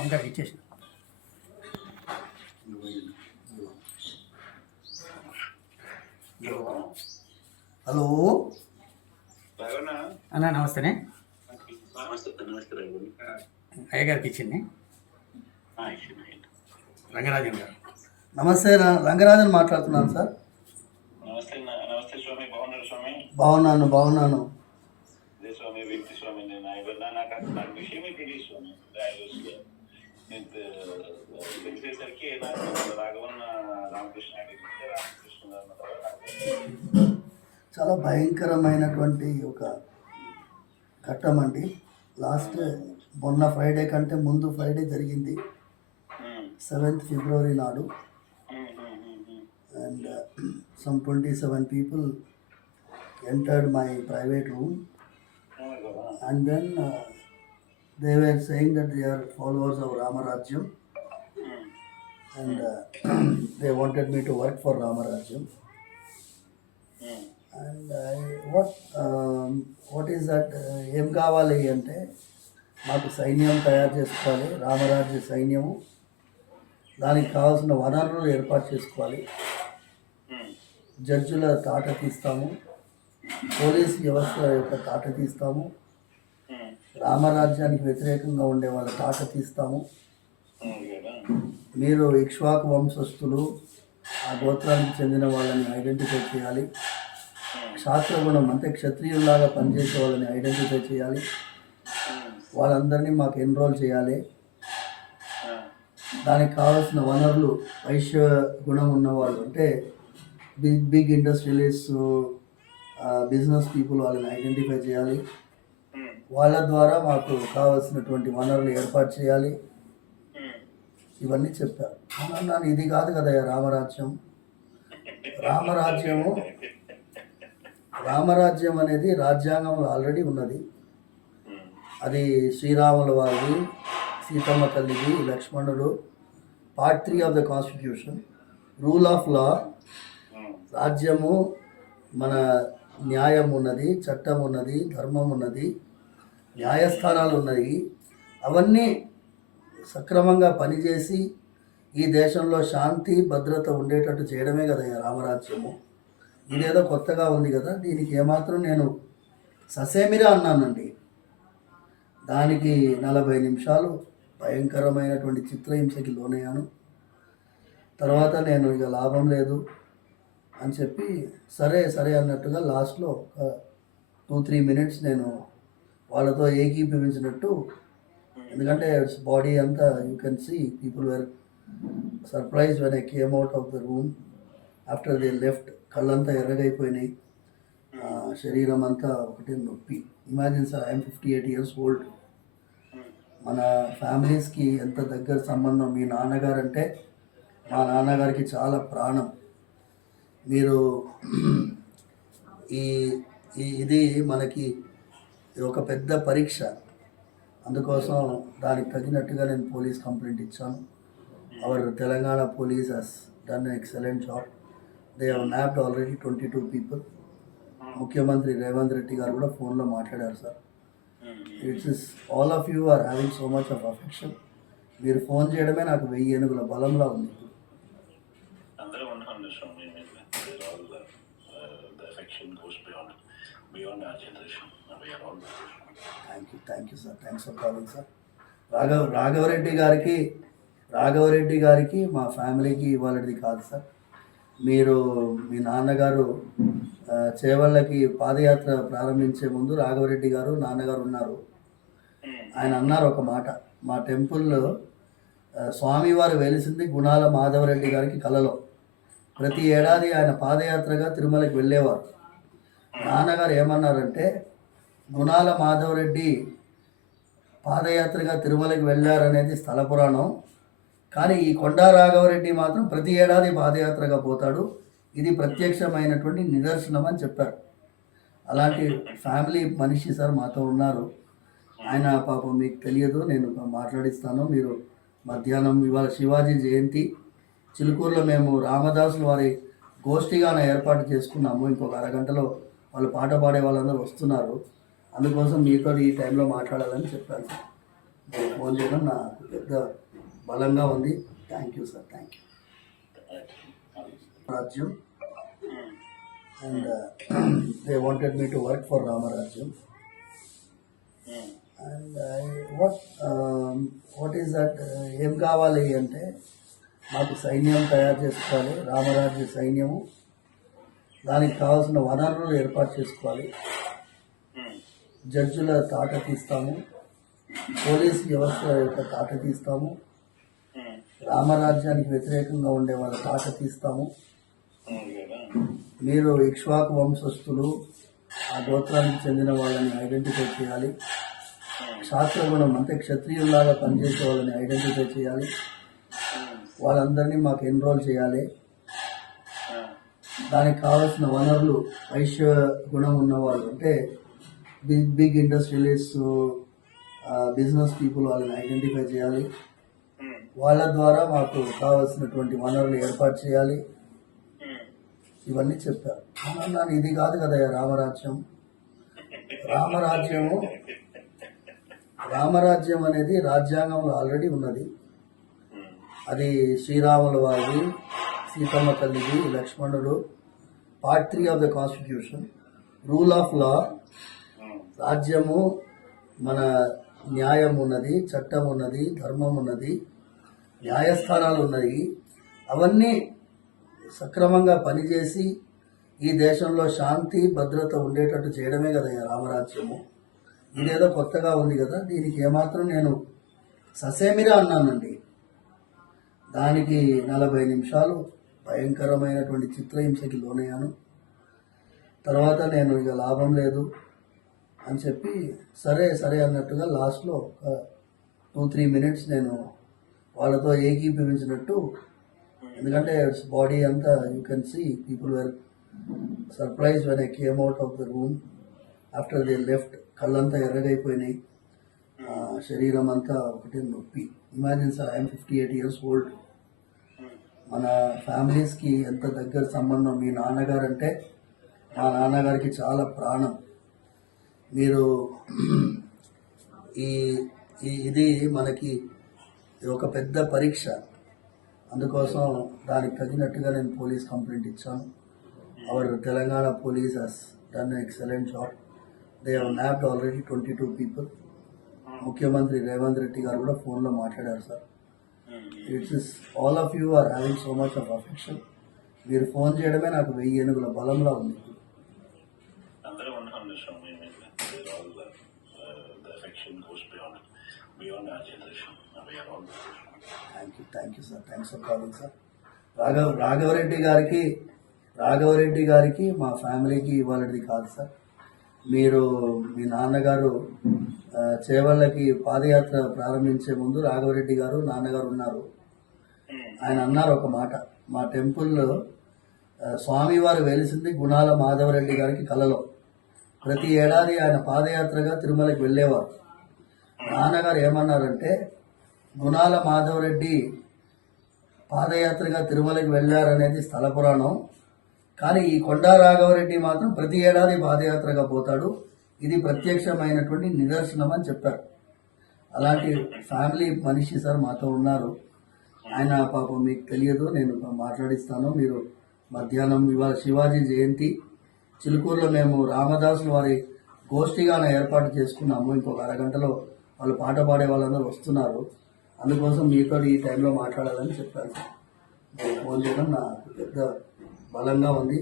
అందరికి ఇచ్చేసి. హలో అన్న, నమస్తేనే. అయ్య గారికి ఇచ్చింది రంగరాజన్ గారు. నమస్తే, రంగరాజన్ మాట్లాడుతున్నాను సార్. నమస్తే స్వామి, బాగున్నారు స్వామి? బాగున్నాను. అదే స్వామి, వ్యక్తి స్వామి, నాకు విషయమే తెలియదు స్వామి. తెలిసేసరికి నాకు రాఘవన్న రామకృష్ణ చాలా భయంకరమైనటువంటి ఒక ఘట్టం అండి. మొన్న ఫ్రైడే కంటే ముందు ఫ్రైడే జరిగింది, 7th February నాడు. And some 27 people entered my private room, and then they were saying that they are followers of Ramarajyam, and they wanted me to work for Ramarajyam. And what is that? ఏం కావాలి అంటే, మాకు సైన్యం తయారు చేసుకోవాలి, రామరాజ్య సైన్యము. దానికి కావాల్సిన వనరులు ఏర్పాటు చేసుకోవాలి. జడ్జుల తాట తీస్తాము, పోలీస్ వ్యవస్థ యొక్క తాట తీస్తాము, రామరాజ్యానికి వ్యతిరేకంగా ఉండే వాళ్ళ తాట తీస్తాము. మీరు ఇక్ష్వాకు వంశస్థులు, ఆ గోత్రానికి చెందిన వాళ్ళని ఐడెంటిఫై చేయాలి. క్షాత్రగుణం అంటే క్షత్రియుల్లాగా పనిచేసే వాళ్ళని ఐడెంటిఫై చేయాలి. వాళ్ళందరినీ మాకు ఎన్రోల్ చేయాలి. దానికి కావాల్సిన వనరులు వైశ్య గుణం ఉన్నవాళ్ళు అంటే బిగ్ ఇండస్ట్రియలిస్ట్, బిజినెస్ పీపుల్, వాళ్ళని ఐడెంటిఫై చేయాలి. వాళ్ళ ద్వారా మాకు కావాల్సినటువంటి వనరులు ఏర్పాటు చేయాలి. ఇవన్నీ చెప్పారు. అన్నాను, ఇది కాదు కదా రామరాజ్యం. రామరాజ్యం అనేది రాజ్యాంగంలో ఆల్రెడీ ఉన్నది. అది శ్రీరాముల వారిది, సీతమ్మ తల్లిది, లక్ష్మణుడు. Part 3 of the Constitution, rule of law. రాజ్యము మన న్యాయం ఉన్నది, చట్టం ఉన్నది, ధర్మం ఉన్నది, న్యాయస్థానాలు ఉన్నాయి. అవన్నీ సక్రమంగా పనిచేసి ఈ దేశంలో శాంతి భద్రత ఉండేటట్టు చేయడమే కదా రామరాజ్యము. ఇదేదో కొత్తగా ఉంది కదా, దీనికి ఏమాత్రం నేను ససేమిరా అన్నానండి. దానికి 40 నిమిషాలు భయంకరమైనటువంటి చిత్రహింసకి లోనయ్యాను. తర్వాత నేను ఇక లాభం లేదు అని చెప్పి సరే అన్నట్టుగా లాస్ట్లో ఒక 2-3 minutes నేను వాళ్ళతో ఏకీభవించినట్టు. ఎందుకంటే బాడీ అంతా you can see people were surprise when I came out of the room after they left. కళ్ళంతా ఎర్రగైపోయినాయి, శరీరం అంతా ఒకటే నొప్పి. Imagine sir, I'm 58 years old. మన ఫ్యామిలీస్కి ఎంత దగ్గర సంబంధం. మీ నాన్నగారు అంటే మా నాన్నగారికి చాలా ప్రాణం. మీరు ఇది మనకి ఒక పెద్ద పరీక్ష. అందుకోసం దానికి తగినట్టుగా నేను పోలీస్ కంప్లైంట్ ఇచ్చాను. Our Telangana police has done an excellent job. They have nabbed already 22 people. ముఖ్యమంత్రి రేవంత్ రెడ్డి గారు కూడా ఫోన్లో మాట్లాడారు సార్. It's all of you are having so much of affection. మీరు ఫోన్ చేయడమే నాకు 1000 ఏనుగుల బలంలా ఉంది. Thank you sir. Thanks for calling sir. Raghavareddy గారికి మా ఫ్యామిలీకి ఇవ్వాలది కాదు సార్. మీరు మీ నాన్నగారు చేవళ్ళకి పాదయాత్ర ప్రారంభించే ముందు రాఘవరెడ్డి గారు నాన్నగారు ఉన్నారు. ఆయన అన్నారు ఒక మాట, మా టెంపుల్లో స్వామివారు వెలిసింది గుణాల మాధవరెడ్డి గారికి కలలో. ప్రతి ఏడాది ఆయన పాదయాత్రగా తిరుమలకి వెళ్ళేవారు. నాన్నగారు ఏమన్నారంటే, గుణాల మాధవరెడ్డి పాదయాత్రగా తిరుమలకి వెళ్ళారనేది స్థల పురాణం, కానీ ఈ కొండా రాఘవరెడ్డి మాత్రం ప్రతి ఏడాది పాదయాత్రగా పోతాడు, ఇది ప్రత్యక్షమైనటువంటి నిదర్శనం అని చెప్పారు. అలాంటి ఫ్యామిలీ మనిషి సార్ మాతో ఉన్నారు. ఆయన పాపం మీకు తెలియదు, నేను మాట్లాడిస్తాను. మీరు మధ్యాహ్నం ఇవాళ శివాజీ జయంతి, చిలుకూరులో మేము రామదాసుల వారి గోష్ఠిగా ఏర్పాటు చేసుకున్నాము. ఇంకొక అరగంటలో వాళ్ళు పాట పాడే వాళ్ళందరూ వస్తున్నారు. అందుకోసం మీతో ఈ టైంలో మాట్లాడాలని చెప్పాను. మీరు ఫోన్ చేయడం నాకు పెద్ద బలంగా ఉంది. Thank you sir, thank you. రాజ్యం and they wanted me to work for రామరాజ్యం. అండ్ వాట్ ఈస్ దట్, ఏం కావాలి అంటే మాకు సైన్యం తయారు చేసుకోవాలి, రామరాజ్య సైన్యము. దానికి కావాల్సిన వనరులు ఏర్పాటు చేసుకోవాలి. జడ్జిల తాట తీస్తాము, పోలీస్ వ్యవస్థ యొక్క తాట తీస్తాము, రామరాజ్యానికి వ్యతిరేకంగా ఉండే వాళ్ళ తాట తీస్తాము. మీరు ఇక్ష్వాకు వంశస్థులు, ఆ గోత్రానికి చెందిన వాళ్ళని ఐడెంటిఫై చేయాలి. శాస్త్రగుణం అంటే క్షత్రియుల్లాగా పనిచేసే వాళ్ళని ఐడెంటిఫై చేయాలి. వాళ్ళందరినీ మాకు ఎన్రోల్ చేయాలి. దానికి కావాల్సిన వనరులు వైశ్య గుణం ఉన్నవాళ్ళు అంటే big big industrialist, business people వాళ్ళని ఐడెంటిఫై చేయాలి. వాళ్ళ ద్వారా మాకు కావాల్సినటువంటి వనరులు ఏర్పాటు చేయాలి. ఇవన్నీ చెప్పారు. అన్నాను ఇది కాదు కదా రామరాజ్యం. రామరాజ్యం అనేది రాజ్యాంగంలో ఆల్రెడీ ఉన్నది. అది శ్రీరాముల వారిది, సీతమ్మ తల్లిది, లక్ష్మణుడు. Part 3 of the constitution, rule of law. రాజ్యము మన న్యాయం ఉన్నది, చట్టం ఉన్నది, ధర్మం ఉన్నది, న్యాయస్థానాలు ఉన్నాయి. అవన్నీ సక్రమంగా పనిచేసి ఈ దేశంలో శాంతి భద్రత ఉండేటట్టు చేయడమే కదా రామరాజ్యము. ఇదేదో కొత్తగా ఉంది కదా, దీనికి ఏమాత్రం నేను ససేమిరా అన్నానండి. దానికి 40 నిమిషాలు భయంకరమైనటువంటి చిత్రహింసకి లోనయ్యాను. తర్వాత నేను ఇక లాభం లేదు అని చెప్పి సరే సరే అన్నట్టుగా లాస్ట్లో ఒక 2-3 మినిట్స్ నేను వాళ్ళతో ఏకీభవించినట్టు. ఎందుకంటే బాడీ అంతా you can see people were surprise when I came out of the room after they left. కళ్ళంతా ఎర్రగైపోయినాయి, శరీరం అంతా ఒకటే నొప్పి. Imagine sir, I'm 58 years old. మన ఫ్యామిలీస్కి ఎంత దగ్గర సంబంధం. మీ నాన్నగారు అంటే మా నాన్నగారికి చాలా ప్రాణం. మీరు ఇది మనకి ఒక పెద్ద పరీక్ష. అందుకోసం దానికి తగినట్టుగా నేను పోలీస్ కంప్లైంట్ ఇచ్చాను. Our Telangana police has done excellent job. They have nabbed already 22 people. ముఖ్యమంత్రి రేవంత్ రెడ్డి గారు కూడా ఫోన్లో మాట్లాడారు సార్. It's all of you are having so much of affection. మీరు ఫోన్ చేయడమే నాకు 1000 ఏనుగుల బలంలా ఉంది. Thank you sir, thanks for calling sir. Raghavareddy గారికి మా ఫ్యామిలీకి ఇవ్వాలది కాదు సార్. మీరు మీ నాన్నగారు చేవళ్ళకి పాదయాత్ర ప్రారంభించే ముందు రాఘవరెడ్డి గారు నాన్నగారు ఉన్నారు. ఆయన అన్నారు ఒక మాట, మా టెంపుల్లో స్వామివారు వెలిసింది గుణాల మాధవరెడ్డి గారికి కలలో. ప్రతి ఏడాది ఆయన పాదయాత్రగా తిరుమలకి వెళ్ళేవారు. నాన్నగారు ఏమన్నారంటే, గుణాల మాధవరెడ్డి పాదయాత్రగా తిరుమలకి వెళ్ళారనేది స్థల పురాణం, కానీ ఈ కొండా రాఘవరెడ్డి మాత్రం ప్రతి ఏడాది పాదయాత్రగా పోతాడు, ఇది ప్రత్యక్షమైనటువంటి నిదర్శనం అని చెప్పారు. అలాంటి ఫ్యామిలీ మనిషి సార్ మాతో ఉన్నారు. ఆయన పాపం మీకు తెలియదు, నేను మాట్లాడిస్తాను. మీరు మధ్యాహ్నం ఇవాళ శివాజీ జయంతి, చిలుకూరులో మేము రామదాసులు వారి గోష్ఠిగానే ఏర్పాటు చేసుకున్నాము. ఇంకొక అరగంటలో వాళ్ళు పాట పాడే వాళ్ళందరూ వస్తున్నారు. అందుకోసం మీతో ఈ టైంలో మాట్లాడాలని చెప్పాను. ఫోన్ చేయడం నాకు పెద్ద బలంగా ఉంది.